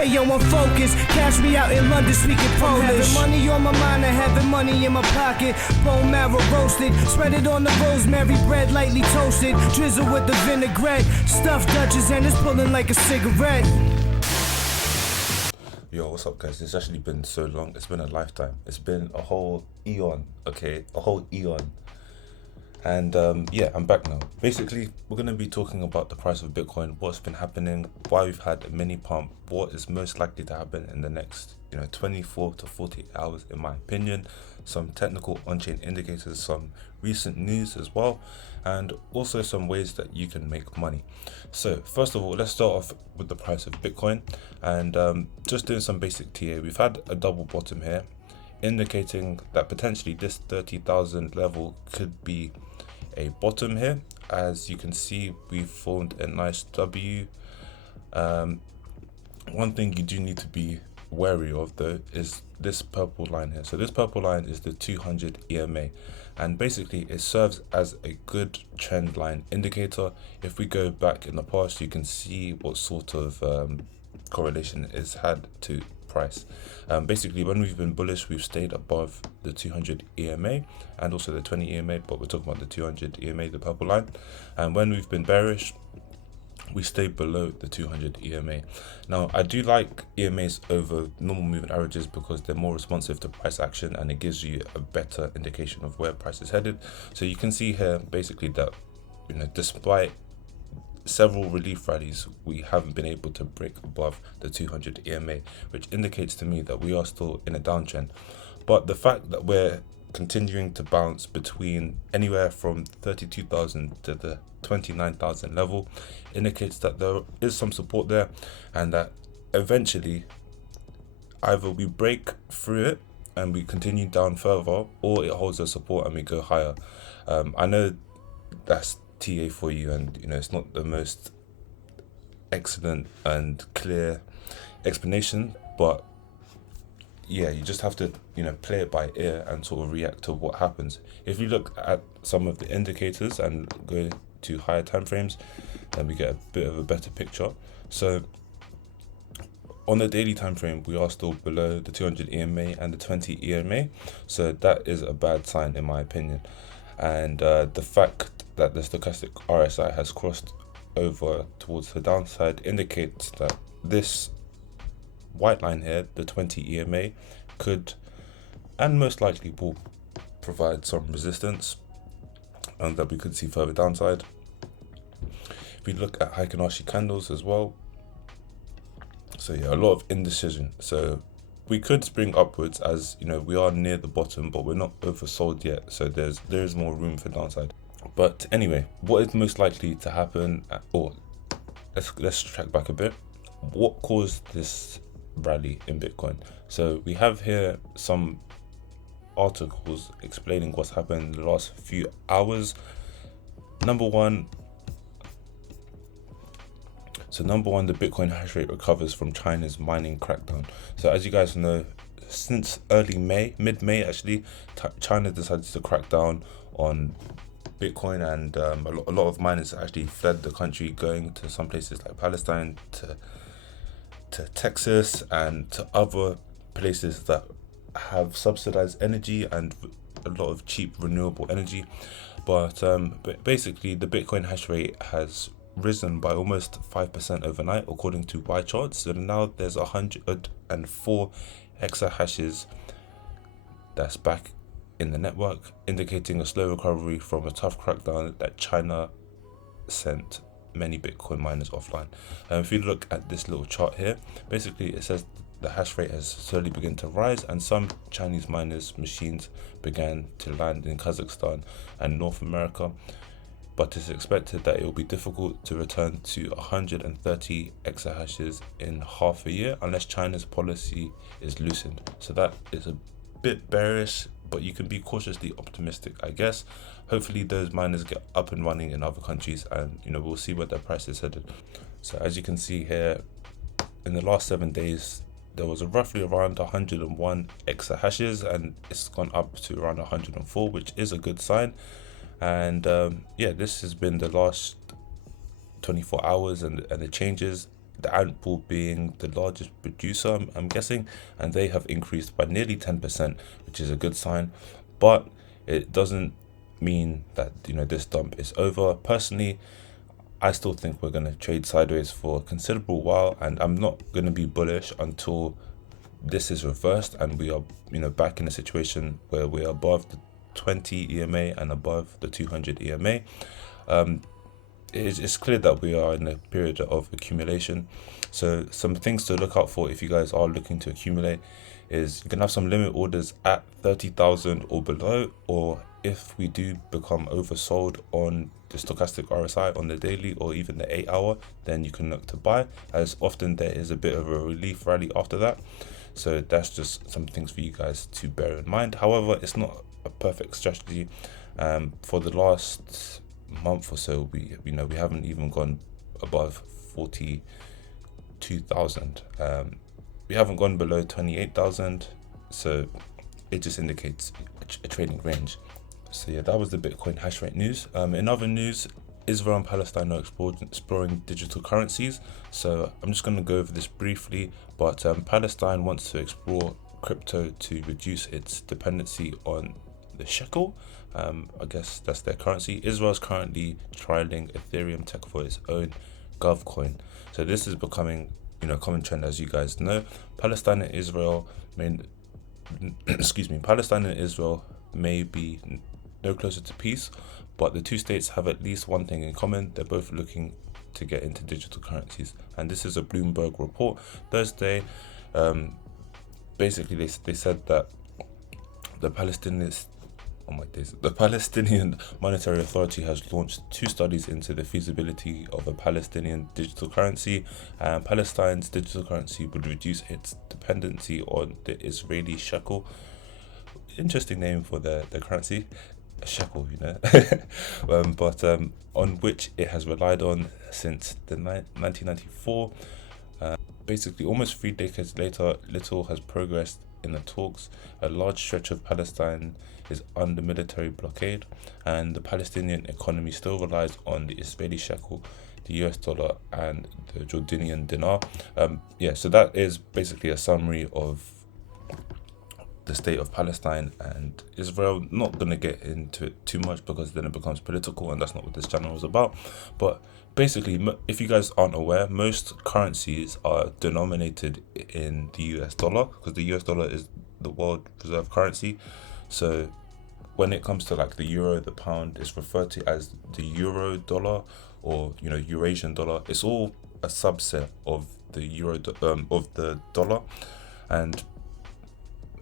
Hey yo, I'm focused. Cash me out in London speaking Polish. Having money on my mind and having money in my pocket. Bone marrow roasted, spread it on the rosemary bread, lightly toasted. Drizzle with the vinaigrette, stuffed Dutchess and it's pulling like a cigarette. Yo, what's up guys? It's actually been so long. It's been a lifetime. It's been a whole eon, okay? A whole eon. And yeah, I'm back now. Basically, we're going to be talking about the price of Bitcoin, what's been happening, why we've had a mini pump, what is most likely to happen in the next 24 to 48 hours in my opinion, some technical on-chain indicators, some recent news as well, and also some ways that you can make money. So first of all, let's start off with the price of Bitcoin, and just doing some basic TA. We've had a double bottom here, indicating that potentially this 30,000 level could be a bottom here. As you can see, we formed a nice W. One thing you do need to be wary of though is this purple line here. So this purple line is the 200 EMA, and basically it serves as a good trend line indicator. If we go back in the past, you can see what sort of correlation it's had to price. Basically, when we've been bullish, we've stayed above the 200 EMA and also the 20 EMA, but we're talking about the 200 EMA, the purple line. And when we've been bearish, we stay below the 200 EMA. Now, I do like EMAs over normal moving averages because they're more responsive to price action and it gives you a better indication of where price is headed. So you can see here basically that, despite several relief rallies, we haven't been able to break above the 200 EMA, which indicates to me that we are still in a downtrend. But the fact that we're continuing to bounce between anywhere from 32,000 to the 29,000 level indicates that there is some support there, and that eventually either we break through it and we continue down further, or it holds a support and we go higher. I know that's TA for you, and it's not the most excellent and clear explanation, but yeah, you just have to play it by ear and sort of react to what happens. If you look at some of the indicators and go to higher time frames, then we get a bit of a better picture. So on the daily time frame, we are still below the 200 EMA and the 20 EMA, so that is a bad sign in my opinion. And the fact that the stochastic RSI has crossed over towards the downside indicates that this white line here, the 20 EMA, could and most likely will provide some resistance, and that we could see further downside. If we look at Heikin-Ashi candles as well, so yeah, a lot of indecision. So we could spring upwards, as we are near the bottom, but we're not oversold yet, so there is more room for downside. But anyway, what is most likely to happen, or let's track back a bit. What caused this rally in Bitcoin? So we have here some articles explaining what's happened in the last few hours. Number one, the Bitcoin hash rate recovers from China's mining crackdown. So as you guys know, since early May, mid-May actually, China decided to crack down on Bitcoin, and a lot of miners actually fled the country, going to some places like Palestine, to Texas, and to other places that have subsidized energy and a lot of cheap renewable energy. But basically, the Bitcoin hash rate has risen by almost 5% overnight, according to Y charts. So now there's 104 exahashes that's back in the network, indicating a slow recovery from a tough crackdown that China sent many Bitcoin miners offline. If you look at this little chart here, basically it says the hash rate has slowly begun to rise, and some Chinese miners' machines began to land in Kazakhstan and North America, but it's expected that it will be difficult to return to 130 exahashes in half a year unless China's policy is loosened. So that is a bit bearish, but you can be cautiously optimistic, I guess. Hopefully those miners get up and running in other countries, and we'll see where their price is headed. So as you can see here, in the last 7 days, there was roughly around 101 exahashes, and it's gone up to around 104, which is a good sign. And yeah, this has been the last 24 hours, and the changes the ant pool being the largest producer, I'm guessing, and they have increased by nearly 10%, which is a good sign. But it doesn't mean that this dump is over. Personally, I still think we're going to trade sideways for a considerable while, and I'm not going to be bullish until this is reversed and we are back in a situation where we are above the 20 EMA and above the 200 EMA. It's clear that we are in a period of accumulation. So some things to look out for if you guys are looking to accumulate is you can have some limit orders at 30,000 or below, or if we do become oversold on the stochastic RSI on the daily or even the 8 hour, then you can look to buy, as often there is a bit of a relief rally after that. So that's just some things for you guys to bear in mind. However, it's not a perfect strategy. For the last month or so, we haven't even gone above 42,000. We haven't gone below 28,000, so it just indicates a trading range. So yeah, that was the Bitcoin hash rate news. In other news, Israel and Palestine are exploring digital currencies. So I'm just going to go over this briefly, but Palestine wants to explore crypto to reduce its dependency on the shekel. I guess that's their currency. Israel is currently trialing Ethereum tech for its own GovCoin. So this is becoming common trend, as you guys know. Palestine and Israel may be no closer to peace, but the two states have at least one thing in common: they're both looking to get into digital currencies. And this is a Bloomberg report Thursday. Basically, they said that the Palestinian Monetary Authority has launched 2 studies into the feasibility of a Palestinian digital currency. Palestine's digital currency would reduce its dependency on the Israeli shekel. Interesting name for the currency, a shekel, but on which it has relied on since the 1994. Basically, almost 3 decades later, little has progressed in the talks. A large stretch of Palestine is under military blockade, and the Palestinian economy still relies on the Israeli shekel, the US dollar, and the Jordanian dinar. So that is basically a summary of the state of Palestine and Israel. Not going to get into it too much because then it becomes political, and that's not what this channel is about. But basically, if you guys aren't aware, most currencies are denominated in the US dollar because the US dollar is the world reserve currency. So when it comes to like the euro, the pound is referred to as the euro dollar or Eurasian dollar. It's all a subset of the of the dollar, and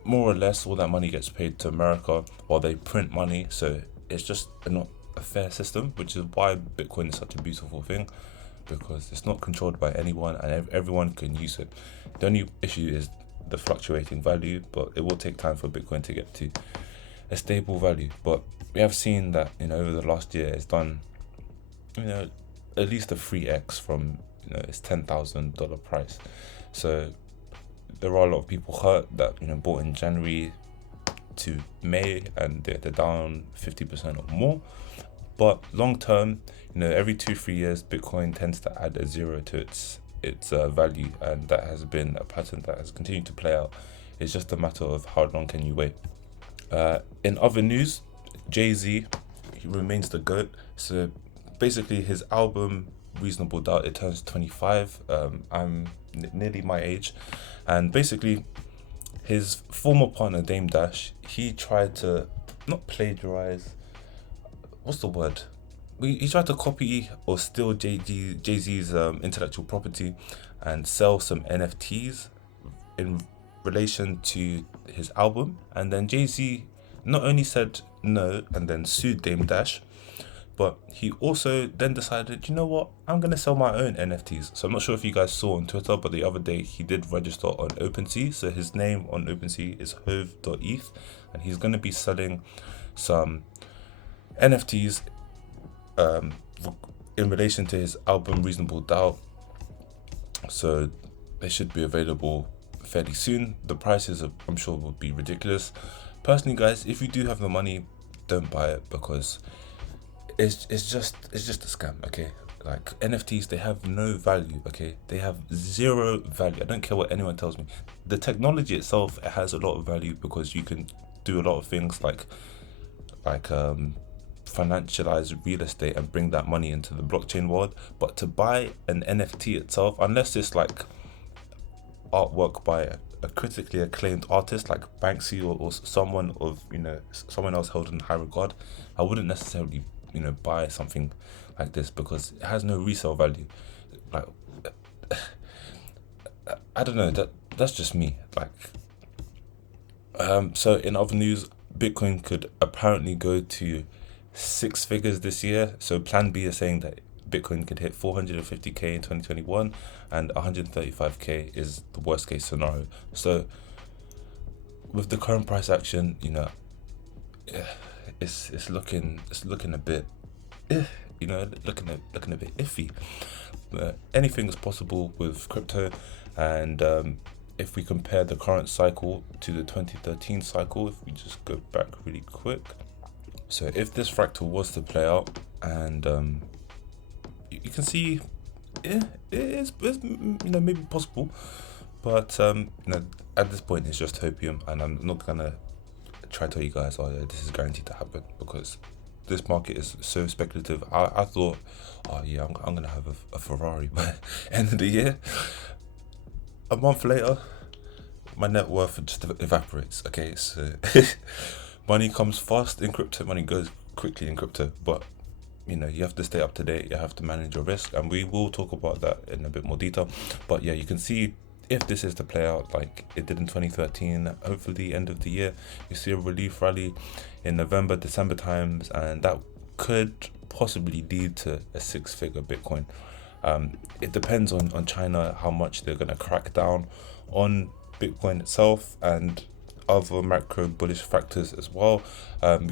more or less all that money gets paid to America while they print money. So it's just not a fair system, which is why Bitcoin is such a beautiful thing, because it's not controlled by anyone and everyone can use it. The only issue is the fluctuating value, but it will take time for Bitcoin to get to a stable value. But we have seen that over the last year it's done at least a 3x from its $10,000 price. So there are a lot of people hurt that bought in January to May and they're down 50% or more. But long term, every 2-3 years, Bitcoin tends to add a zero to its value, and that has been a pattern that has continued to play out. It's just a matter of how long can you wait. In other news, Jay-Z, he remains the GOAT. So basically, his album Reasonable Doubt, it turns 25. I'm nearly my age, and basically, his former partner Dame Dash, he tried to not plagiarize. What's the word? He tried to copy or steal Jay-Z's intellectual property and sell some NFTs in relation to his album. And then Jay-Z not only said no and then sued Dame Dash, but he also then decided, I'm going to sell my own NFTs. So I'm not sure if you guys saw on Twitter, but the other day he did register on OpenSea. So his name on OpenSea is hove.eth, and he's going to be selling some NFTs in relation to his album Reasonable Doubt. So they should be available fairly soon. The prices I'm sure will be ridiculous. Personally, guys, if you do have the money, don't buy it, because it's just a scam. Okay, Like NFTs, they have no value. Okay, they have zero value. I don't care what anyone tells me. The technology itself, it has a lot of value because you can do a lot of things like financialize real estate and bring that money into the blockchain world. But to buy an NFT itself, unless it's like artwork by a critically acclaimed artist like Banksy or someone of, you know, someone else held in high regard, I wouldn't necessarily, you know, buy something like this because it has no resale value. Like, I don't know, that's just me. Like, so in other news, Bitcoin could apparently go to 6 figures this year. So Plan B is saying that Bitcoin could hit 450k in 2021, and 135k is the worst case scenario. So with the current price action, you know, it's looking a bit, you know, looking a bit iffy. But anything is possible with crypto, and if we compare the current cycle to the 2013 cycle, if we just go back really quick. So if this fractal was to play out, and you can see, it's you know, maybe possible, but you know, at this point it's just hopium, and I'm not gonna try to tell you guys, oh yeah, this is guaranteed to happen, because this market is so speculative. I thought, oh yeah, I'm gonna have a Ferrari by end of the year. A month later, my net worth just evaporates. Okay, so money comes fast in crypto, money goes quickly in crypto, but you know, you have to stay up to date, you have to manage your risk, and we will talk about that in a bit more detail. But yeah, you can see, if this is to play out like it did in 2013, hopefully end of the year, you see a relief rally in November, December times, and that could possibly lead to a 6-figure Bitcoin. It depends on China, how much they're going to crack down on Bitcoin itself, and other macro bullish factors as well.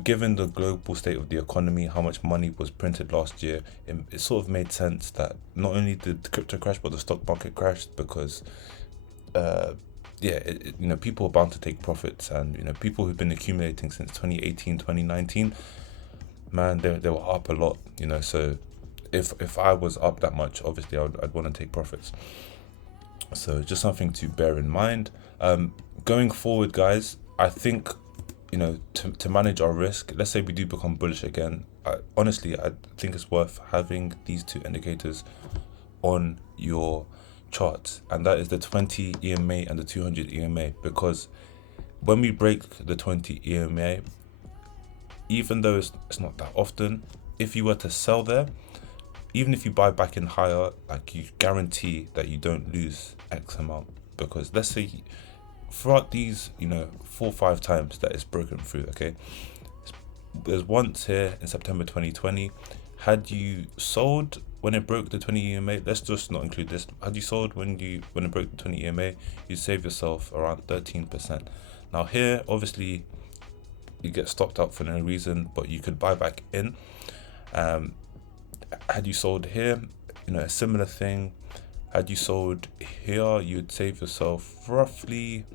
Given the global state of the economy, how much money was printed last year, it sort of made sense that not only did the crypto crash, but the stock market crashed, because you know, people are bound to take profits, and you know, people who've been accumulating since 2018, 2019, man, they were up a lot, you know. So if I was up that much, obviously I'd want to take profits. So just something to bear in mind. Going forward, guys, I think, you know, to manage our risk, let's say we do become bullish again, honestly, I think it's worth having these two indicators on your charts, and that is the 20 EMA and the 200 EMA, because when we break the 20 EMA, even though it's not that often, if you were to sell there, even if you buy back in higher, like, you guarantee that you don't lose X amount, because let's say throughout these, you know, 4 or 5 times that it's broken through, okay, there's once here in September 2020, had you sold when it broke the 20 EMA, let's just not include this, had you sold when it broke the 20 EMA, you save yourself around 13%. Now here, obviously, you get stopped up for no reason, but you could buy back in. Had you sold here, you know, a similar thing. Had you sold here, you'd save yourself roughly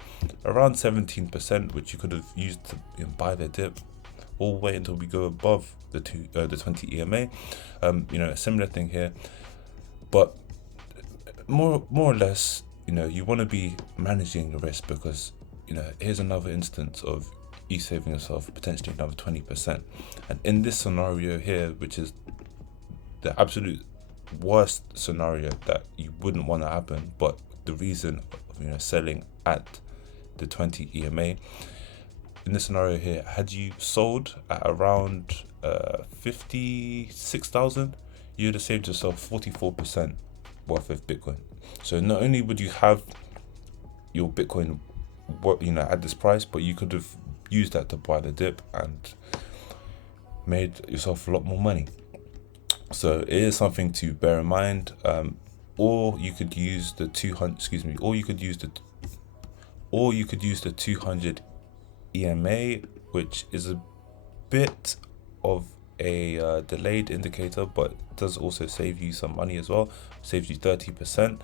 around 17%, which you could have used to, you know, buy the dip. We'll wait until we go above the 20 EMA. You know, a similar thing here, but more or less, you know, you want to be managing your risk, because, you know, here's another instance of you saving yourself potentially another 20%. And in this scenario here, which is the absolute worst scenario that you wouldn't want to happen, but the reason of, you know, selling at the 20 EMA, in this scenario here, had you sold at around 56,000, you'd have saved yourself 44% worth of Bitcoin. So not only would you have your Bitcoin, you know, at this price, but you could have used that to buy the dip and made yourself a lot more money. So it is something to bear in mind. Or you could use the 200. Or you could use the 200 EMA, which is a bit of a delayed indicator, but does also save you some money as well. Saves you 30%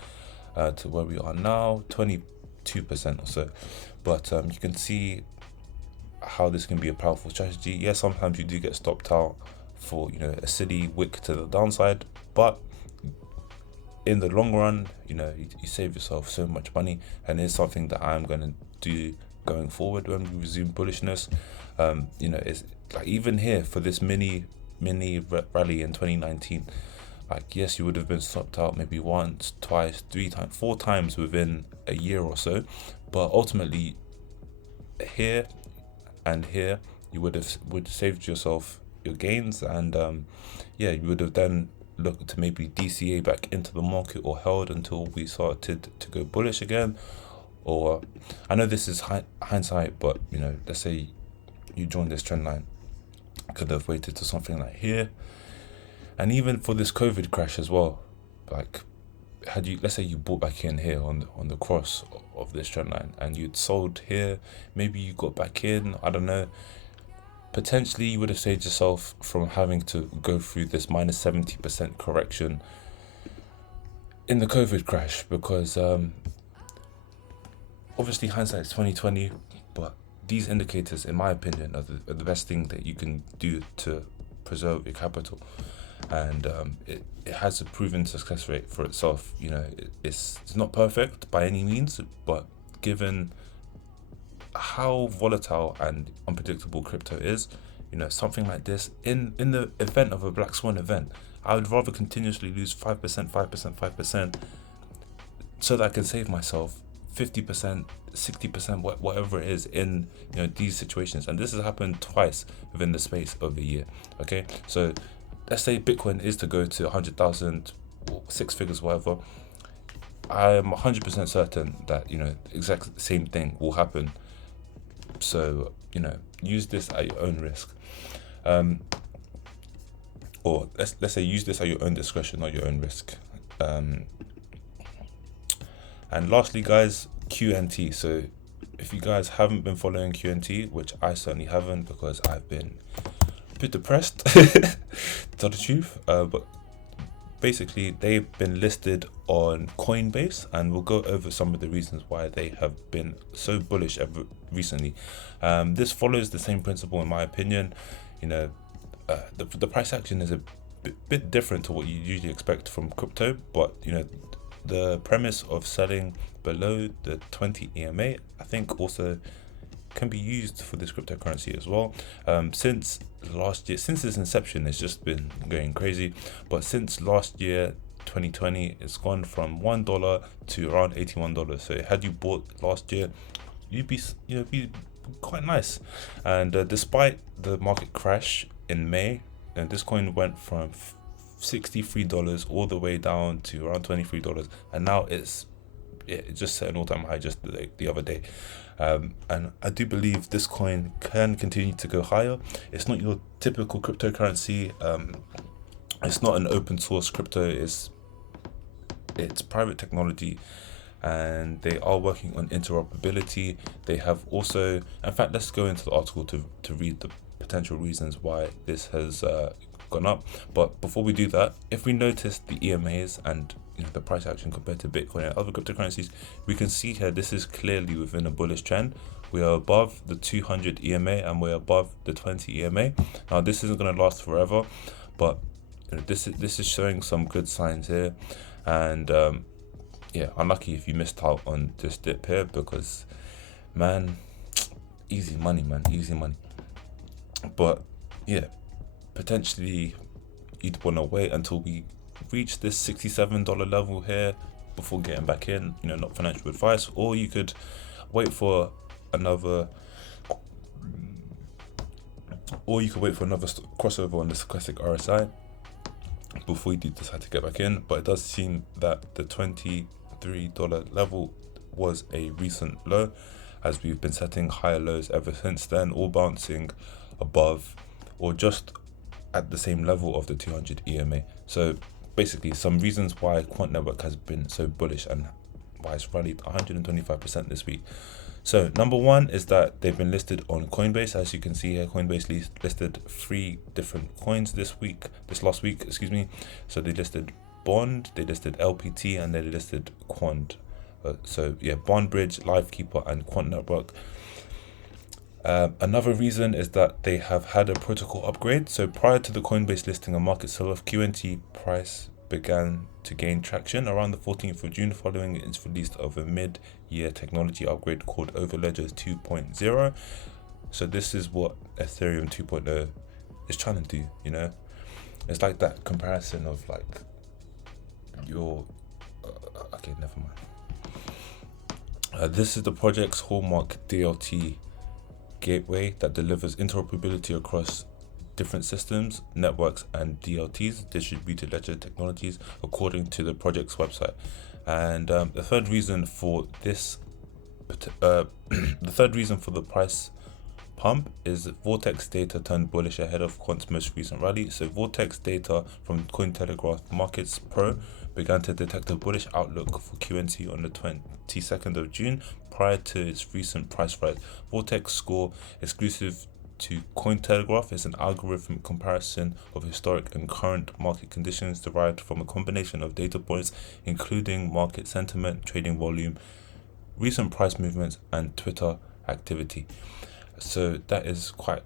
to where we are now, 22% or so. But you can see how this can be a powerful strategy. Yeah, sometimes you do get stopped out for, you know, a silly wick to the downside, but in the long run, you save yourself so much money, and it's something that I'm going to do going forward when we resume bullishness. It's like even here for this mini rally in 2019, like, yes, you would have been stopped out maybe once, twice, 3 times, 4 times within a year or so, but ultimately here and here you would saved yourself your gains, and you would have then looked to maybe DCA back into the market or held until we started to go bullish again. Or I know this is hindsight, but let's say you joined this trend line, could have waited to something like here. And even for this COVID crash as well, like, let's say you bought back in here on the cross of this trend line, and you'd sold here, maybe you got back in, I don't know, potentially you would have saved yourself from having to go through this minus 70% correction in the COVID crash, because obviously hindsight is 2020, but these indicators, in my opinion, are the best thing that you can do to preserve your capital. And it has a proven success rate for itself. It's not perfect by any means, but given how volatile and unpredictable crypto is, something like this, in the event of a black swan event, I would rather continuously lose 5%, 5%, 5%, so that I can save myself 50%, 60%, whatever it is in these situations. And this has happened twice within the space of a year. Okay, so let's say Bitcoin is to go to 100,000 or 6 figures, whatever. I'm 100% certain that exact same thing will happen. So use this at your own risk, or let's say use this at your own discretion, not your own risk. And lastly, guys, QNT. So if you guys haven't been following QNT, which I certainly haven't because I've been a bit depressed, to tell the truth, but basically they've been listed on Coinbase, and we'll go over some of the reasons why they have been so bullish recently. This follows the same principle, in my opinion. The price action is a bit different to what you usually expect from crypto, but the premise of selling below the 20 EMA, I think, also can be used for this cryptocurrency as well. Since last year, since its inception, it's just been going crazy. But since last year, 2020, it's gone from $1 to around $81. So had you bought last year, you'd be quite nice. And despite the market crash in May, this coin went from $63 all the way down to around $23, and now it just set an all-time high just the other day. And I do believe this coin can continue to go higher. It's not your typical cryptocurrency. It's not an open source crypto. It's private technology, and they are working on interoperability. They have also, in fact, let's go into the article to read the potential reasons why this has gone up. But before we do that, if we notice the EMAs and the price action compared to Bitcoin and other cryptocurrencies, we can see here this is clearly within a bullish trend. We are above the 200 EMA and we're above the 20 EMA. Now this isn't going to last forever, but this is showing some good signs here. And unlucky if you missed out on this dip here, because man, easy money. But potentially you'd want to wait until we reach this $67 level here before getting back in. Not financial advice. Or you could wait for another crossover on the stochastic RSI before you do decide to get back in. But it does seem that the $23 level was a recent low, as we've been setting higher lows ever since then, all bouncing above or just at the same level of the 200 EMA. So basically, some reasons why Quant Network has been so bullish and why it's rallied 125% this week. So number one is that they've been listed on Coinbase. As you can see here, Coinbase listed 3 different coins this last week. So they listed Bond, they listed LPT, and they listed Quant. Bond Bridge, Livekeeper, and Quant Network. Another reason is that they have had a protocol upgrade. So prior to the Coinbase listing a market sell-off, QNT price began to gain traction around the 14th of June following its release of a mid-year technology upgrade called Overledger 2.0. So this is what Ethereum 2.0 is trying to do, you know? It's like that comparison of like your... okay, never mind. This is the project's hallmark DLT gateway that delivers interoperability across different systems, networks, and DLTs, distributed ledger technologies, according to the project's website. And the third reason for this, the third reason for the price pump is that Vortex data turned bullish ahead of Quant's most recent rally. So Vortex data from Cointelegraph Markets Pro began to detect a bullish outlook for QNT on the 22nd of June prior to its recent price rise. Vortex score, exclusive to Cointelegraph, is an algorithmic comparison of historic and current market conditions derived from a combination of data points, including market sentiment, trading volume, recent price movements, and Twitter activity. So that is quite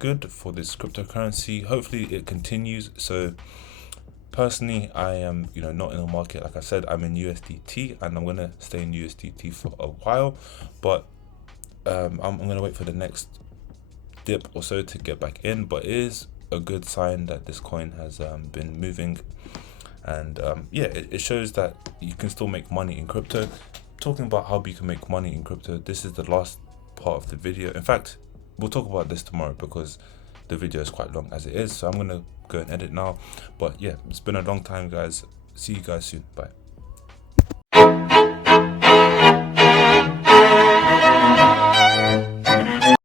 good for this cryptocurrency. Hopefully it continues. So personally, I am, not in the market. Like I said, I'm in USDT, and I'm gonna stay in USDT for a while. But I'm gonna wait for the next dip or so to get back in. But it is a good sign that this coin has been moving, and it shows that you can still make money in crypto. Talking about how you can make money in crypto, this is the last part of the video. In fact, we'll talk about this tomorrow because the video is quite long as it is. So I'm gonna go and edit now. But yeah, it's been a long time, guys. See you guys soon. Bye.